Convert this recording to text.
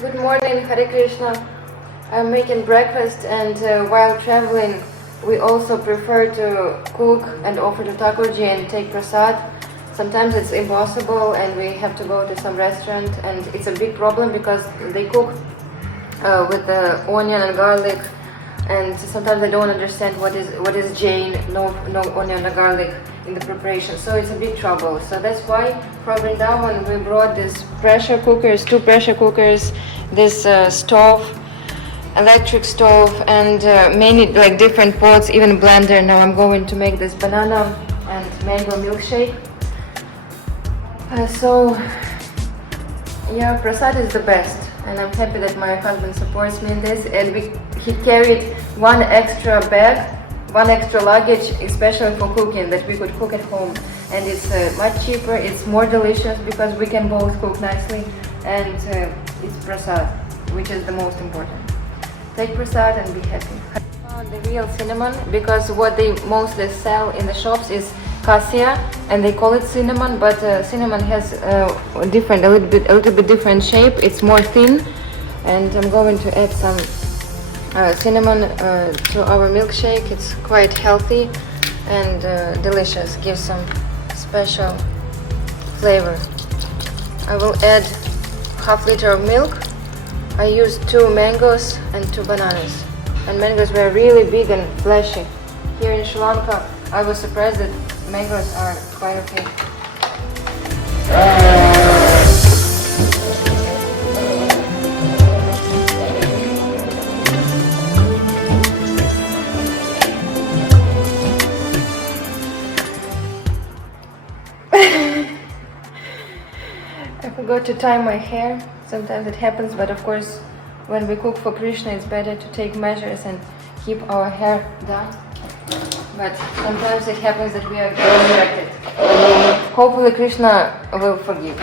Good morning, Hare Krishna. I'm making breakfast, and while traveling we also prefer to cook and offer to Thakurji and take prasad. Sometimes it's impossible and we have to go to some restaurant, and it's a big problem because they cook with the onion and garlic, and sometimes I don't understand what is Jain, no onion or garlic in the preparation, so it's a big trouble. So that's why from Vrindavan we brought these pressure cookers, 2 pressure cookers, this stove, electric stove, and many like different pots, even blender. Now I'm going to make this banana and mango milkshake. So yeah, prasad is the best, and I'm happy that my husband supports me in this. And he carried one extra bag, one extra luggage, especially for cooking, that we could cook at home. And it's much cheaper, it's more delicious because we can both cook nicely, and it's prasad, which is the most important. Take prasad and be happy. The real cinnamon, because what they mostly sell in the shops is cassia, and they call it cinnamon, but cinnamon has a little bit different shape. It's more thin, and I'm going to add some cinnamon to our milkshake. It's quite healthy and delicious, gives some special flavor. I will add half liter of milk. I used 2 mangoes and 2 bananas, and mangoes were really big and fleshy. Here in Sri Lanka I was surprised that mangoes are quite okay. I forgot to tie my hair. Sometimes it happens, but of course when we cook for Krishna it's better to take measures and keep our hair done. But sometimes it happens that we are distracted. Hopefully Krishna will forgive.